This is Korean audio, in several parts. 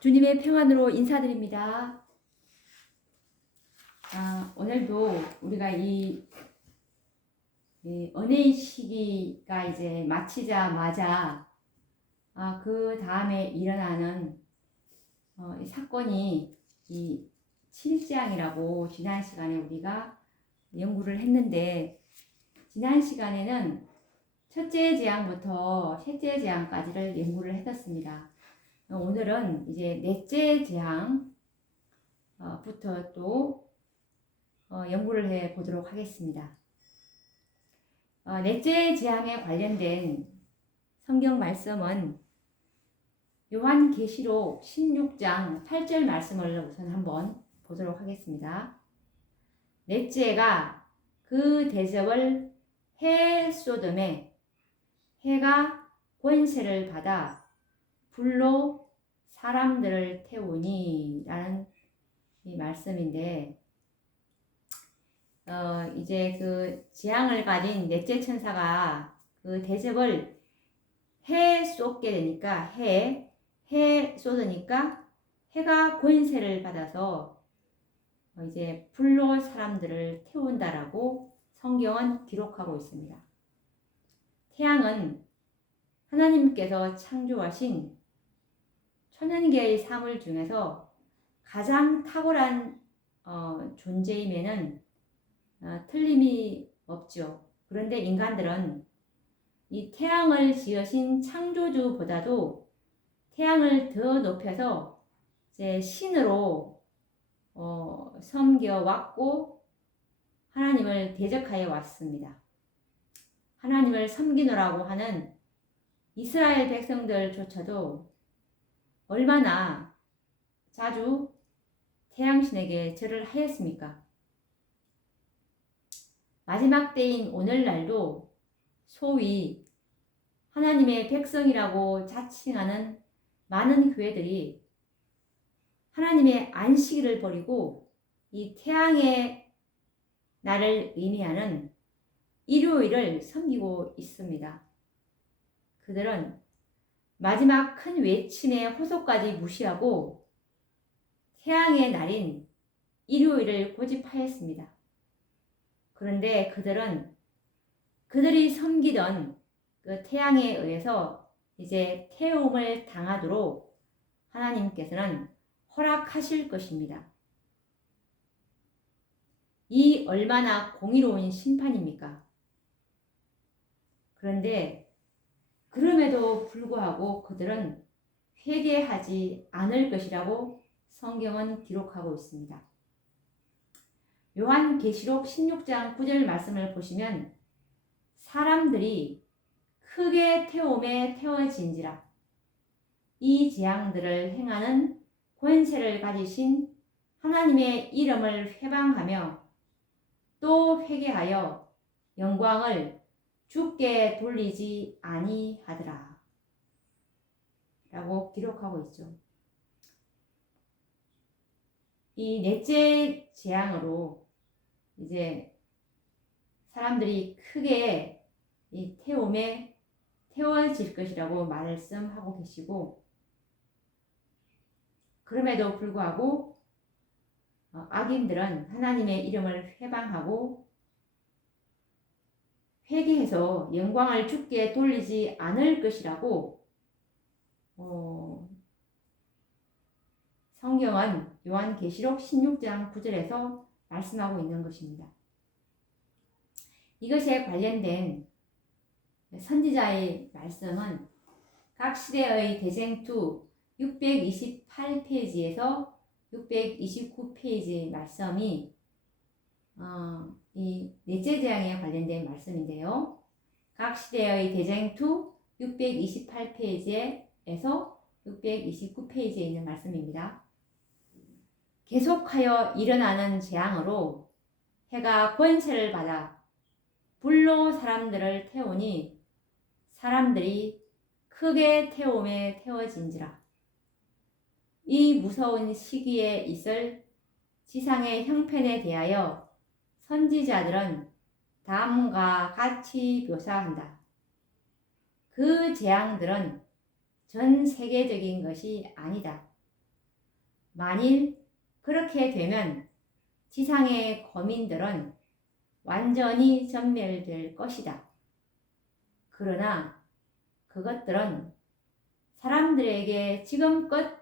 주님의 평안으로 인사드립니다. 오늘도 우리가 이 은혜의 시기가 이제 마치자마자 그 다음에 일어나는 이 사건이 이 7장이라고 지난 시간에 우리가 연구를 했는데, 지난 시간에는 첫째 재앙부터 셋째 재앙까지를 연구를 했었습니다. 오늘은 이제 넷째 재앙부터 또 연구를 해 보도록 하겠습니다. 넷째 재앙에 관련된 성경 말씀은 요한계시록 16장 8절 말씀을 우선 한번 보도록 하겠습니다. 넷째가 그 대접을 해 쏟음에 해가 권세를 받아 불로 사람들을 태우니 라는 이 말씀인데, 이제 그 재앙을 가진 넷째 천사가 그 대접을 해 쏟게 되니까 해 쏟으니까 해가 권세를 받아서 이제 불로 사람들을 태운다라고 성경은 기록하고 있습니다. 태양은 하나님께서 창조하신 천연계의 사물 중에서 가장 탁월한 존재임에는 틀림이 없죠. 그런데 인간들은 이 태양을 지으신 창조주보다도 태양을 더 높여서 이제 신으로 섬겨왔고 하나님을 대적하여 왔습니다. 하나님을 섬기노라고 하는 이스라엘 백성들조차도 얼마나 자주 태양신에게 절을 하였습니까? 마지막 때인 오늘날도 소위 하나님의 백성이라고 자칭하는 많은 교회들이 하나님의 안식일을 버리고 이 태양의 날을 의미하는 일요일을 섬기고 있습니다. 그들은 마지막 큰 외침의 호소까지 무시하고 태양의 날인 일요일을 고집하였습니다. 그런데 그들은 그들이 섬기던 그 태양에 의해서 이제 태움을 당하도록 하나님께서는 허락하실 것입니다. 이 얼마나 공의로운 심판입니까? 그런데 그럼에도 불구하고 그들은 회개하지 않을 것이라고 성경은 기록하고 있습니다. 요한계시록 16장 9절 말씀을 보시면 사람들이 크게 태움에 태워진지라 이 재앙들을 행하는 권세를 가지신 하나님의 이름을 회방하며 또 회개하여 영광을 주께 돌리지 아니하더라 라고 기록하고 있죠. 이 넷째 재앙으로 이제 사람들이 크게 이 태움에 태워질 것이라고 말씀하고 계시고, 그럼에도 불구하고 악인들은 하나님의 이름을 회방하고 회개해서 영광을 주께 돌리지 않을 것이라고 성경은 요한계시록 16장 9절에서 말씀하고 있는 것입니다. 이것에 관련된 선지자의 말씀은 각 시대의 대쟁투 628페이지에서 629페이지 말씀이 이 넷째 재앙에 관련된 말씀인데요. 각 시대의 대쟁투 628페이지에서 629페이지에 있는 말씀입니다. 계속하여 일어나는 재앙으로 해가 권세를 받아 불로 사람들을 태우니 사람들이 크게 태움에 태워진지라. 이 무서운 시기에 있을 지상의 형편에 대하여 선지자들은 다음과 같이 묘사한다. 그 재앙들은 전 세계적인 것이 아니다. 만일 그렇게 되면 지상의 거민들은 완전히 전멸될 것이다. 그러나 그것들은 사람들에게 지금껏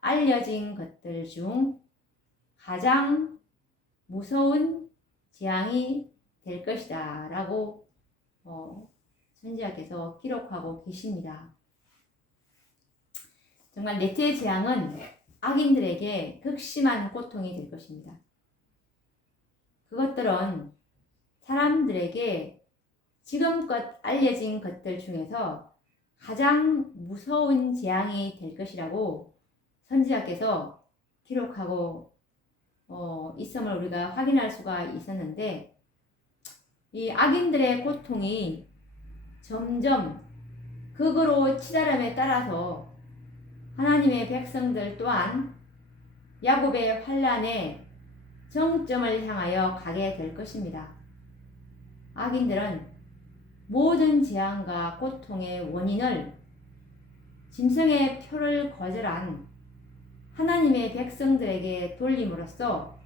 알려진 것들 중 가장 무서운 재앙이 될 것이다 라고 선지자께서 기록하고 계십니다. 정말 넷째 재앙은 악인들에게 극심한 고통이 될 것입니다. 그것들은 사람들에게 지금껏 알려진 것들 중에서 가장 무서운 재앙이 될 것이라고 선지자께서 기록하고 있음을 우리가 확인할 수가 있었는데, 이 악인들의 고통이 점점 극으로 치달음에 따라서 하나님의 백성들 또한 야곱의 환난의 정점을 향하여 가게 될 것입니다. 악인들은 모든 재앙과 고통의 원인을 짐승의 표를 거절한 하나님의 백성들에게 돌림으로써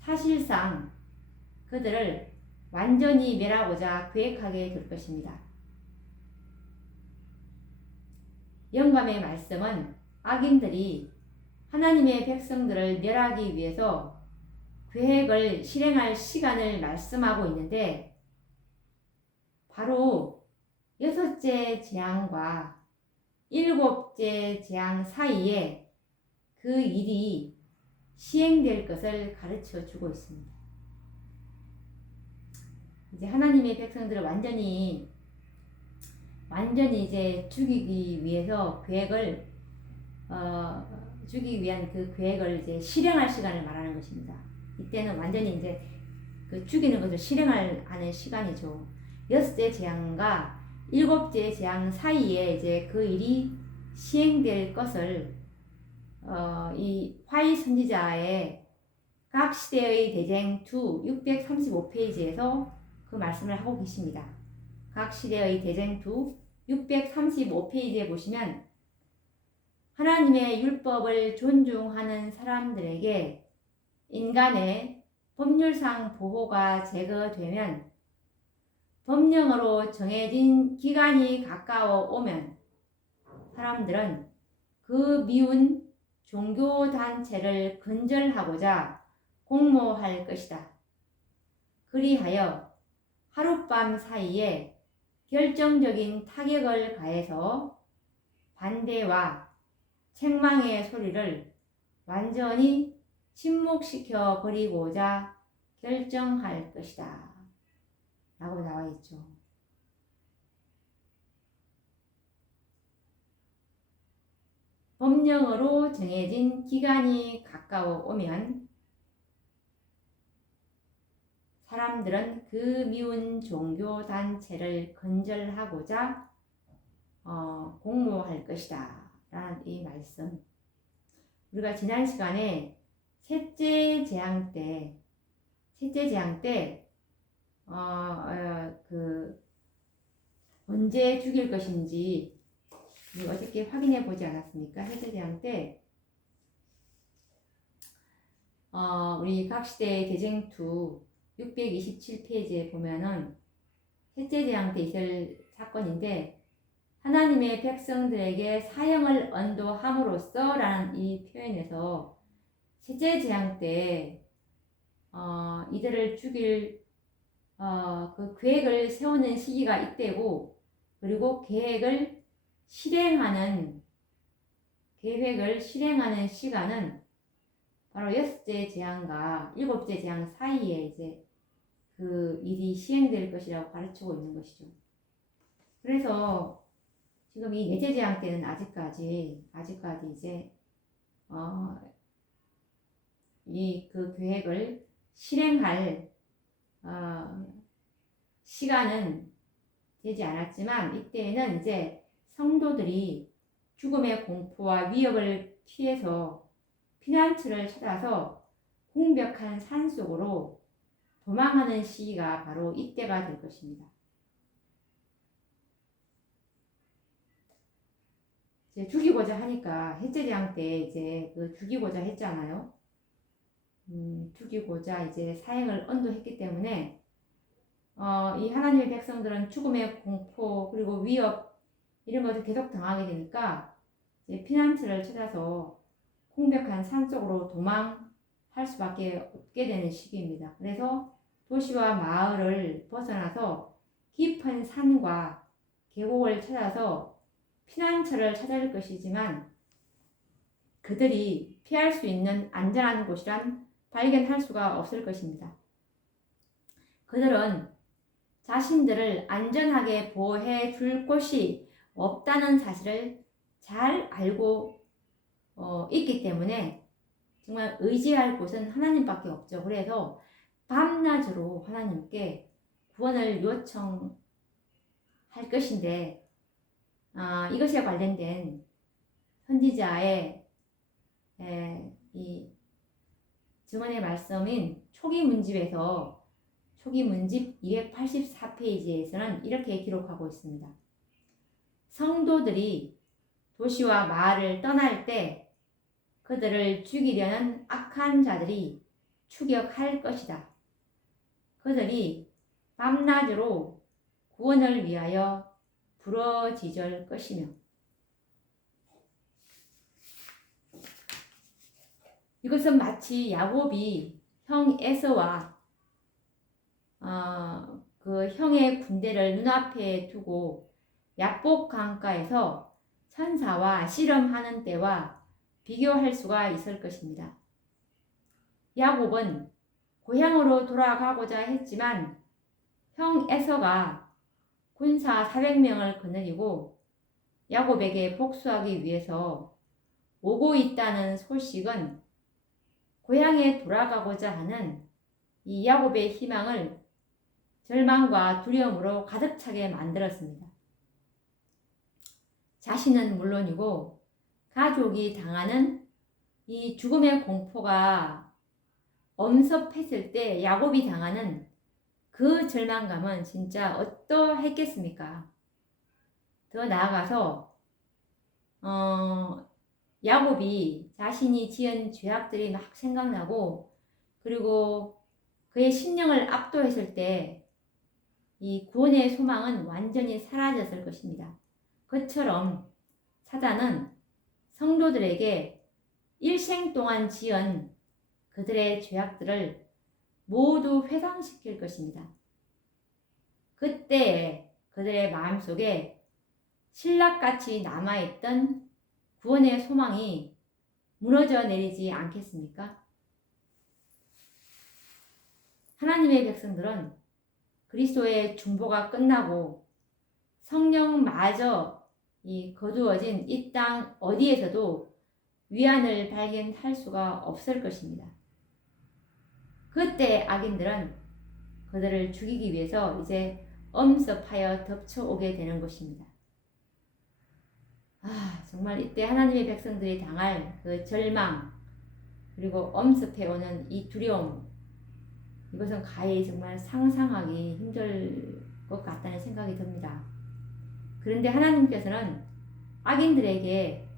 사실상 그들을 완전히 멸하고자 계획하게 될 것입니다. 영감의 말씀은 악인들이 하나님의 백성들을 멸하기 위해서 계획을 실행할 시간을 말씀하고 있는데, 바로 6째 재앙과 7째 재앙 사이에 그 일이 시행될 것을 가르쳐 주고 있습니다. 이제 하나님의 백성들을 완전히 이제 죽이기 위해서 죽이기 위한 그 계획을 이제 실행할 시간을 말하는 것입니다. 이때는 완전히 이제 그 죽이는 것을 실행하는 시간이죠. 6째 재앙과 7째 재앙 사이에 이제 그 일이 시행될 것을 이 화이 선지자의 각 시대의 대쟁 2 635페이지에서 그 말씀을 하고 계십니다. 각 시대의 대쟁 2 635페이지에 보시면 하나님의 율법을 존중하는 사람들에게 인간의 법률상 보호가 제거되면, 법령으로 정해진 기간이 가까워 오면 사람들은 그 미운 종교단체를 근절하고자 공모할 것이다. 그리하여 하룻밤 사이에 결정적인 타격을 가해서 반대와 책망의 소리를 완전히 침묵시켜 버리고자 결정할 것이다 라고 나와 있죠. 법령으로 정해진 기간이 가까워 오면 사람들은 그 미운 종교단체를 근절하고자 공모할 것이다 라는 이 말씀, 우리가 지난 시간에 셋째 재앙 때 언제 죽일 것인지 어저께 확인해 보지 않았습니까? 셋째 재앙 때 우리 각시대 대쟁투 627페이지에 보면은 셋째 재앙 때 있을 사건인데, 하나님의 백성들에게 사형을 언도함으로써 라는 이 표현에서 셋째 재앙 때 이들을 죽일 그 계획을 세우는 시기가 이때고, 그리고 계획을 실행하는 시간은 바로 6째 재앙과 7째 재앙 사이에 이제 그 일이 시행될 것이라고 가르치고 있는 것이죠. 그래서 지금 이 넷째 재앙 때는 아직까지 이제 이 그 계획을 실행할 시간은 되지 않았지만, 이때에는 이제 성도들이 죽음의 공포와 위협을 피해서 피난처를 찾아서 공벽한 산속으로 도망하는 시기가 바로 이때가 될 것입니다. 이제 죽이고자 하니까 해제재앙 때 이제 그 죽이고자 했잖아요. 죽이고자 이제 사형을 언도했기 때문에 이 하나님의 백성들은 죽음의 공포 그리고 위협 이런 것을 계속 당하게 되니까 이제 피난처를 찾아서 공백한 산 속으로 도망할 수밖에 없게 되는 시기입니다. 그래서 도시와 마을을 벗어나서 깊은 산과 계곡을 찾아서 피난처를 찾을 것이지만 그들이 피할 수 있는 안전한 곳이란 발견할 수가 없을 것입니다. 그들은 자신들을 안전하게 보호해 줄 곳이 없다는 사실을 잘 알고 있기 때문에 정말 의지할 곳은 하나님밖에 없죠. 그래서 밤낮으로 하나님께 구원을 요청할 것인데 이것에 관련된 선지자의 이 증언의 말씀인 초기 문집에서 초기 문집 284페이지에서는 이렇게 기록하고 있습니다. 성도들이 도시와 마을을 떠날 때 그들을 죽이려는 악한 자들이 추격할 것이다. 그들이 밤낮으로 구원을 위하여 부러지절 것이며 이것은 마치 야곱이 형 에서와 그 형의 군대를 눈앞에 두고 야복 강가에서 천사와 씨름하는 때와 비교할 수가 있을 것입니다. 야곱은 고향으로 돌아가고자 했지만 형 에서가 군사 400명을 거느리고 야곱에게 복수하기 위해서 오고 있다는 소식은 고향에 돌아가고자 하는 이 야곱의 희망을 절망과 두려움으로 가득 차게 만들었습니다. 자신은 물론이고 가족이 당하는 이 죽음의 공포가 엄습했을 때 야곱이 당하는 그 절망감은 진짜 어떠했겠습니까? 더 나아가서 야곱이 자신이 지은 죄악들이 막 생각나고 그리고 그의 심령을 압도했을 때 이 구원의 소망은 완전히 사라졌을 것입니다. 그처럼 사단은 성도들에게 일생 동안 지은 그들의 죄악들을 모두 회상시킬 것입니다. 그때 그들의 마음속에 신락같이 남아있던 구원의 소망이 무너져 내리지 않겠습니까? 하나님의 백성들은 그리스도의 중보가 끝나고 성령마저 이 거두어진 이 땅 어디에서도 위안을 발견할 수가 없을 것입니다. 그때 악인들은 그들을 죽이기 위해서 이제 엄습하여 덮쳐오게 되는 것입니다. 정말 이때 하나님의 백성들이 당할 그 절망 그리고 엄습해오는 이 두려움 이것은 가히 정말 상상하기 힘들 것 같다는 생각이 듭니다. 그런데 하나님께서는 악인들에게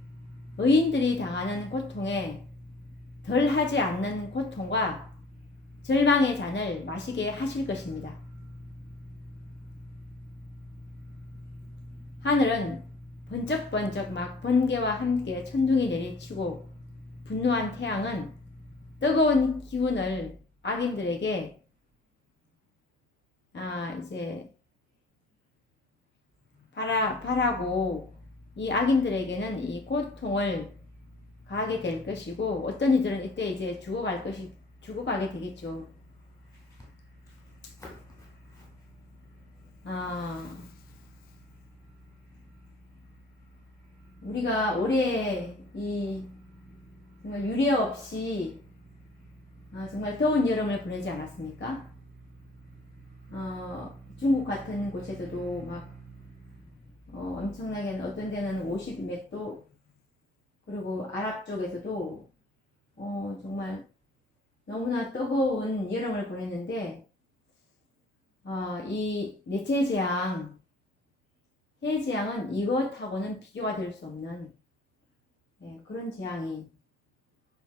의인들이 당하는 고통에 덜하지 않는 고통과 절망의 잔을 마시게 하실 것입니다. 하늘은 번쩍번쩍 막 번개와 함께 천둥이 내리치고 분노한 태양은 뜨거운 기운을 악인들에게 이제 바라고 이 악인들에게는 이 고통을 가하게 될 것이고 어떤 이들은 이때 이제 죽어가게 되겠죠. 우리가 올해 이 정말 유례 없이 정말 더운 여름을 보내지 않았습니까? 중국 같은 곳에서도 막 엄청나게 어떤 데는 50 몇 도 그리고 아랍 쪽에서도 정말 너무나 뜨거운 여름을 보냈는데 이 넷째 재앙, 해재앙은 이것하고는 비교가 될 수 없는 그런 재앙이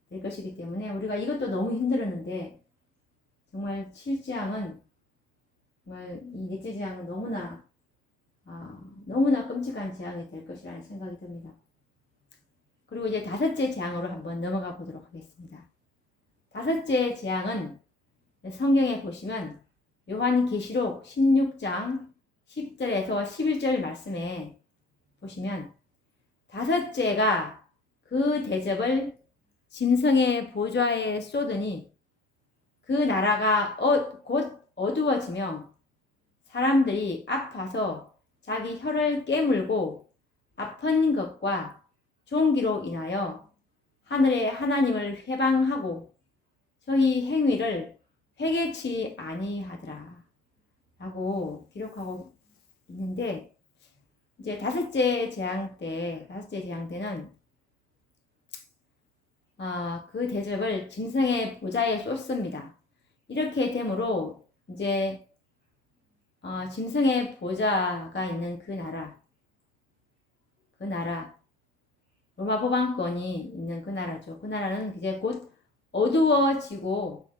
될 것이기 때문에 우리가 이것도 너무 힘들었는데 정말 7재앙은 정말 이 넷째 재앙은 너무나 끔찍한 재앙이 될 것이라는 생각이 듭니다. 그리고 이제 다섯째 재앙으로 한번 넘어가 보도록 하겠습니다. 다섯째 재앙은 성경에 보시면 요한계시록 16장 10절에서 11절 말씀에 보시면 다섯째가 그 대접을 짐승의 보좌에 쏟으니 그 나라가 곧 어두워지며 사람들이 아파서 자기 혀를 깨물고 아픈 것과 종기로 인하여 하늘의 하나님을 회방하고 저희 행위를 회개치 아니하더라 라고 기록하고 있는데, 이제 다섯째 재앙 때는 그 대접을 짐승의 보좌에 쏟습니다. 이렇게 되므로 이제 짐승의 보좌가 있는 그 나라 로마 법왕권이 있는 그 나라죠. 그 나라는 이제 곧 어두워지고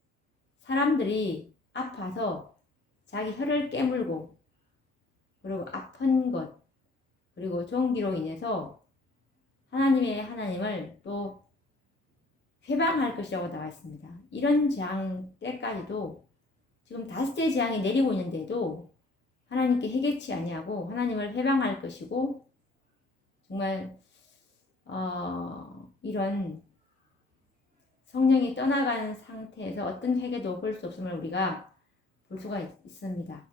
사람들이 아파서 자기 혀를 깨물고 그리고 아픈 것 그리고 종기로 인해서 하나님을 또 회방할 것이라고 나와 있습니다. 이런 재앙 때까지도 지금 다섯째 재앙이 내리고 있는데도 하나님께 회개치 아니하고 하나님을 회방할 것이고 정말 이런 성령이 떠나간 상태에서 어떤 회개도 볼 수 없음을 우리가 볼 수가 있습니다.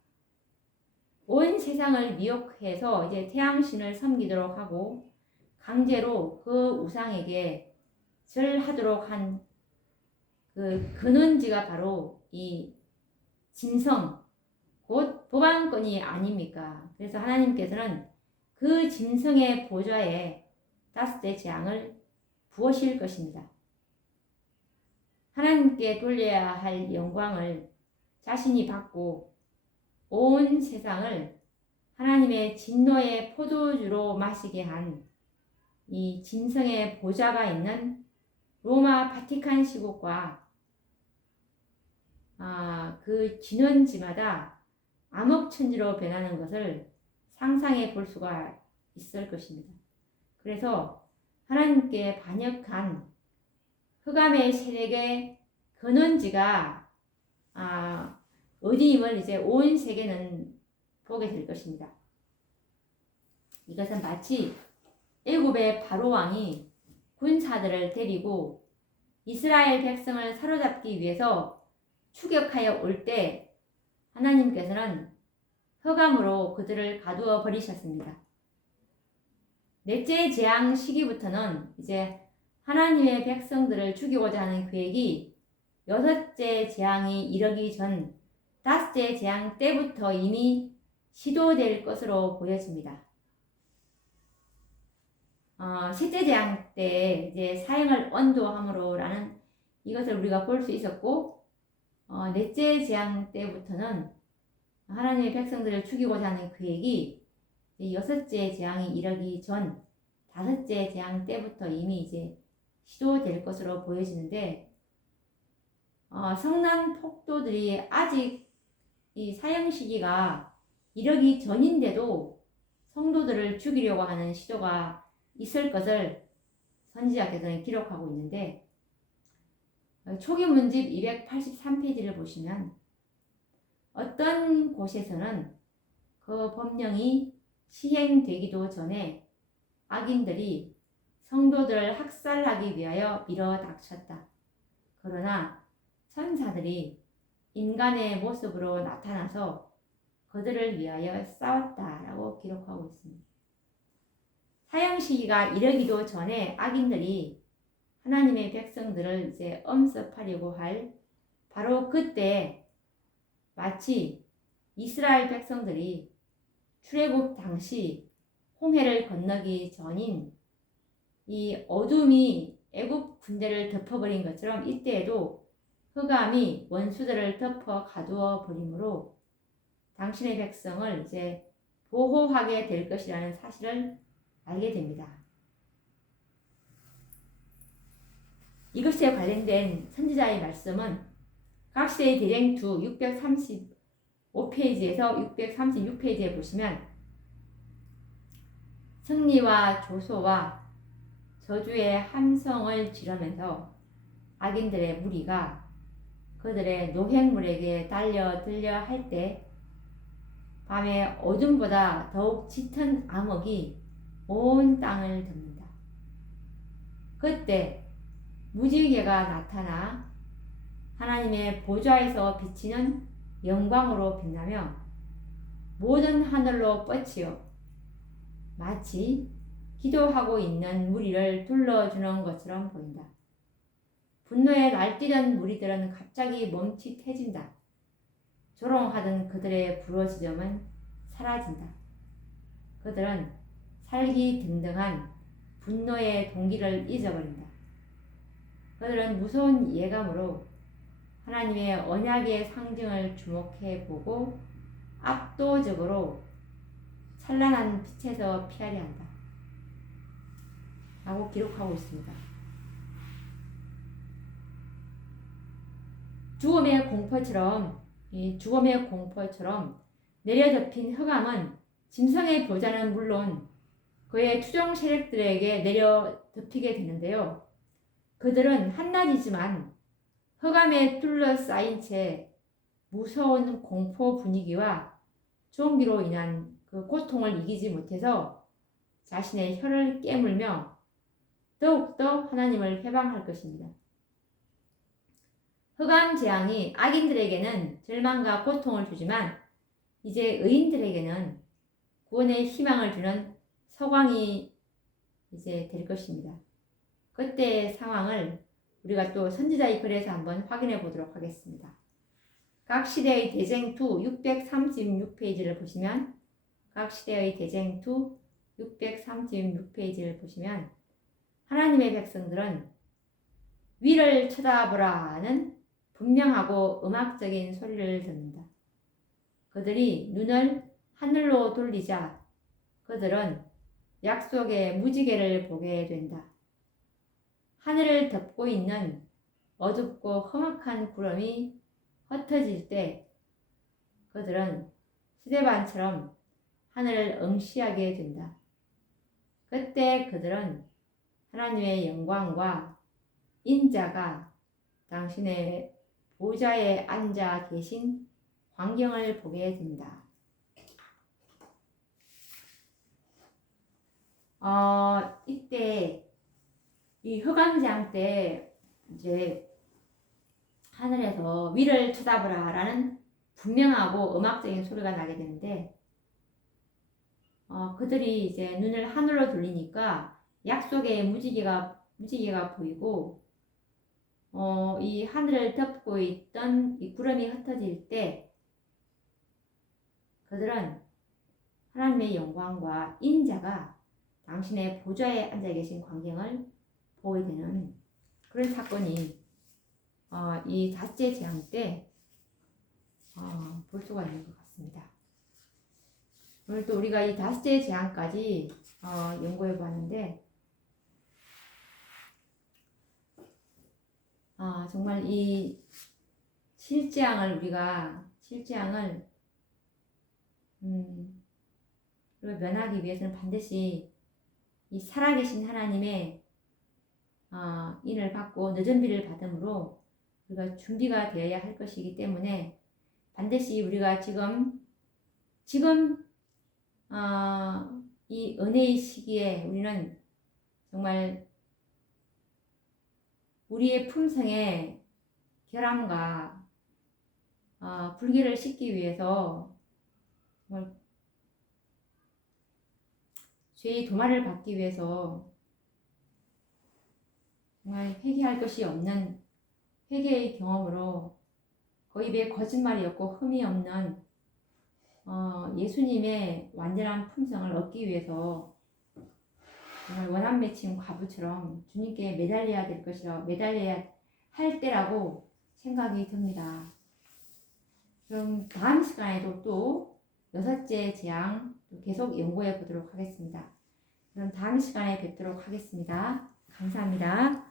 온 세상을 미혹해서 이제 태양신을 섬기도록 하고 강제로 그 우상에게 절하도록 한 그 근원지가 바로 이 짐승 곧 법왕권이 아닙니까? 그래서 하나님께서는 그 짐승의 보좌에 다섯째 재앙을 부으실 것입니다. 하나님께 돌려야 할 영광을 자신이 받고 온 세상을 하나님의 진노의 포도주로 마시게 한 이 짐승의 보좌가 있는 로마 바티칸 시국과 그 진원지마다 암흑천지로 변하는 것을 상상해 볼 수가 있을 것입니다. 그래서 하나님께 반역한 흑암의 세력의 근원지가 어디임을 이제 온 세계는 보게 될 것입니다. 이것은 마치 애굽의 바로 왕이 군사들을 데리고 이스라엘 백성을 사로잡기 위해서 추격하여 올 때 하나님께서는 흑암으로 그들을 가두어 버리셨습니다. 넷째 재앙 시기부터는 이제 하나님의 백성들을 죽이고자 하는 계획이 여섯째 재앙이 이르기 전 다섯째 재앙 때부터 이미 시도될 것으로 보여집니다. 셋째 재앙 때 이제 사형을 언도함으로라는 이것을 우리가 볼 수 있었고, 넷째 재앙 때부터는 하나님의 백성들을 죽이고자 하는 계획이 여섯째 재앙이 이르기 전 다섯째 재앙 때부터 이미 이제 시도될 것으로 보여지는데, 성난 폭도들이 아직 이 사형 시기가 이르기 전인데도 성도들을 죽이려고 하는 시도가 있을 것을 선지자께서는 기록하고 있는데, 초기 문집 283페이지를 보시면 어떤 곳에서는 그 법령이 시행되기도 전에 악인들이 성도들을 학살하기 위하여 밀어닥쳤다. 그러나 천사들이 인간의 모습으로 나타나서 그들을 위하여 싸웠다라고 기록하고 있습니다. 사형 시기가 이르기도 전에 악인들이 하나님의 백성들을 이제 엄습하려고 할 바로 그때 마치 이스라엘 백성들이 출애굽 당시 홍해를 건너기 전인 이 어둠이 애굽 군대를 덮어버린 것처럼 이때에도 흑암이 원수들을 덮어 가두어 버림으로 당신의 백성을 이제 보호하게 될 것이라는 사실을 알게 됩니다. 이것에 관련된 선지자의 말씀은 각시대의 대쟁투 635페이지에서 636페이지에 보시면 승리와 조소와 저주의 함성을 지르면서 악인들의 무리가 그들의 노획물에게 달려들려 할 때 밤의 어둠보다 더욱 짙은 암흑이 온 땅을 덮는다. 그때 무지개가 나타나 하나님의 보좌에서 비치는 영광으로 빛나며 모든 하늘로 뻗치어 마치 기도하고 있는 무리를 둘러주는 것처럼 보인다. 분노에 날뛰던 무리들은 갑자기 멈칫해진다. 조롱하던 그들의 부러지점은 사라진다. 그들은 살기 등등한 분노의 동기를 잊어버린다. 그들은 무서운 예감으로 하나님의 언약의 상징을 주목해보고 압도적으로 찬란한 빛에서 피하려 한다. 라고 기록하고 있습니다. 죽음의 공포처럼 내려덮인 흑암은 짐승의 보좌는 물론 그의 추종 세력들에게 내려덮이게 되는데요. 그들은 한낮이지만 흑암에 둘러싸인 채 무서운 공포 분위기와 좀비로 인한 그 고통을 이기지 못해서 자신의 혀를 깨물며 더욱더 하나님을 회방할 것입니다. 흑암 재앙이 악인들에게는 절망과 고통을 주지만 이제 의인들에게는 구원의 희망을 주는 서광이 이제 될 것입니다. 그때의 상황을 우리가 또 선지자의 글에서 한번 확인해 보도록 하겠습니다. 각 시대의 대쟁투 636페이지를 보시면 각 시대의 대쟁투 636페이지를 보시면 하나님의 백성들은 위를 쳐다보라는 분명하고 음악적인 소리를 듣는다. 그들이 눈을 하늘로 돌리자 그들은 약속의 무지개를 보게 된다. 하늘을 덮고 있는 어둡고 험악한 구름이 흩어질 때 그들은 시대반처럼 하늘을 응시하게 된다. 그때 그들은 하나님의 영광과 인자가 당신의 보좌에 앉아 계신 광경을 보게 된다. 이때 이 흑암재앙 때 이제 하늘에서 위를 쳐다보라 라는 분명하고 음악적인 소리가 나게 되는데 그들이 이제 눈을 하늘로 돌리니까 약속의 무지개가 보이고 이 하늘을 덮고 있던 이 구름이 흩어질 때 그들은 하나님의 영광과 인자가 당신의 보좌에 앉아 계신 광경을 보게 되는 그런 사건이 이 닷째 재앙 때 볼 수가 있는 것 같습니다. 오늘 또 우리가 이 닷째 재앙까지 연구해 보았는데 정말 이 실재앙을 면하기 위해서는 반드시 이 살아계신 하나님의 인을 받고 늦은 비를 받음으로 우리가 준비가 되어야 할 것이기 때문에 반드시 우리가 지금 이 은혜의 시기에 우리는 정말 우리의 품성에 결함과 불길을 씻기 위해서 정말 죄의 도마를 받기 위해서 정말 회개할 것이 없는 회개의 경험으로 그 입에 거짓말이 없고 흠이 없는 예수님의 완전한 품성을 얻기 위해서 정말 원한 맺힌 과부처럼 주님께 매달려야 될 것이라 매달려야 할 때라고 생각이 듭니다. 그럼 다음 시간에도 또 6째 재앙 계속 연구해 보도록 하겠습니다. 그럼 다음 시간에 뵙도록 하겠습니다. 감사합니다.